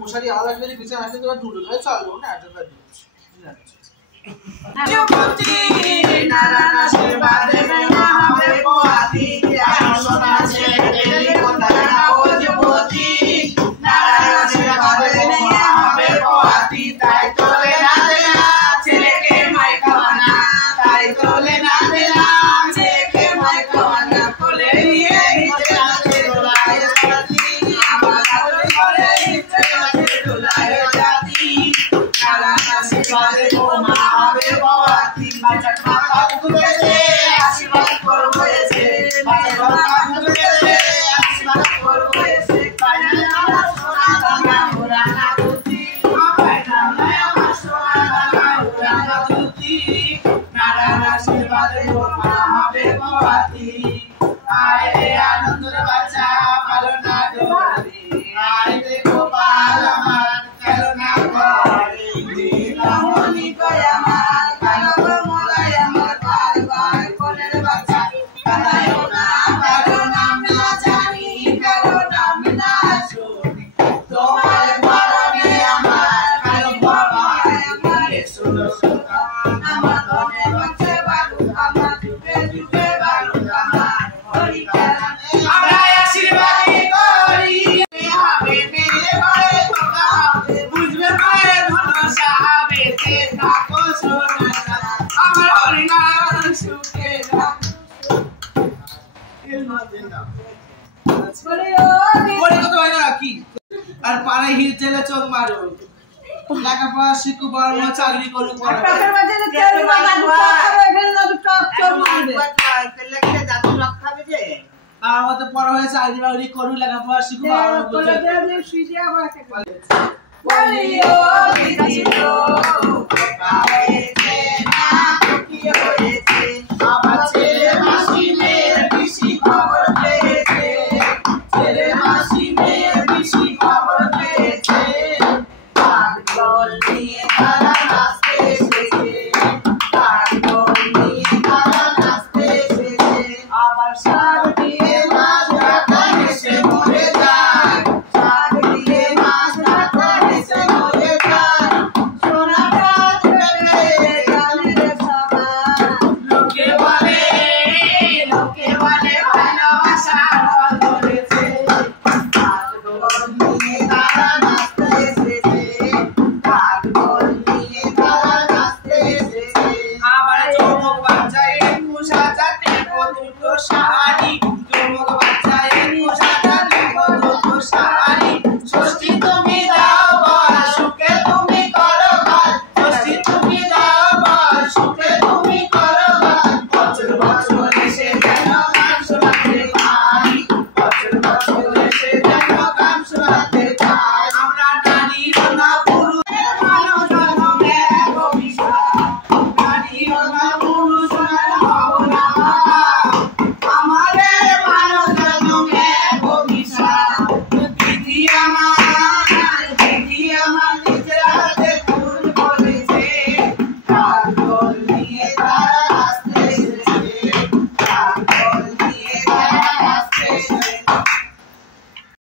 মশারি আলাদা করে বিছানা রাখতে তো ঢুলো হয়ে চলবো না এটা তো যুবতী নারায়ণ আশীর্বাদে হবে পোয়াতি সোনা ছেলে কোথায় না ও যুবতী নারায়ণ আশীর্বাদে হবে পোয়াতি তাই তোলে না দেনা ছেলেকে মাইকানা তাই তোলে না দেনা ছেলেকে মাইকানা কোলে নিয়ে নিচে নাচে দোলায় জাতি আমার ঘরে নিচে নাচে দোলায় জাতি নারায়ণ আশীর্বাদে মা হবে পোয়াতি বাজার মাথা ঘুরেছে আশীর্বাদ করবো এসে বাজার মাথা ঘুরেছে আশীর্বাদ করবো এসে পায়না আমার সোনা দানা উড়ানা দুতি পায়না আমার সোনা দানা উড়ানা দুতি নারায়ণ আশীর্বাদে মা হবে পোয়াতি আয় রে আনন্দের বাচ্চা ভালো না ডোরে আয় রে গোপাল আমার খেলো না করে দিলামনি কয় আমার কালো মোলাই আমার বার বার কোলের বাচ্চা কালায়ও না কালো নাম না জানি কালো নাম না শুনি তোমার মরণে আমার কালো বাবা আমার শুনো সুখা আমার ধনে বাঁচে বালু আমার যুগে যুগে বালু আমার হরি খেলা আমরা আশীর্বাদী করি হবে মেরে ঘরে তোকা হবে বুঝবে পায়ে ভরসা হবে তে থাকো সোনা আমার হরি নাম সুখে আর পাড়ায় হিল চেলে চোখ মারো লেখাপড়া শিখু বড় চাকরি করুক আমাদের পড়া হয়ে চাকরি বাকরি করুক লেখাপড়া শিখু আমার ছেলে মাসি মেয়ের বেশি খবর পেয়েছে ছেলে মাসি মেয়ের বেশি খবর পেয়েছে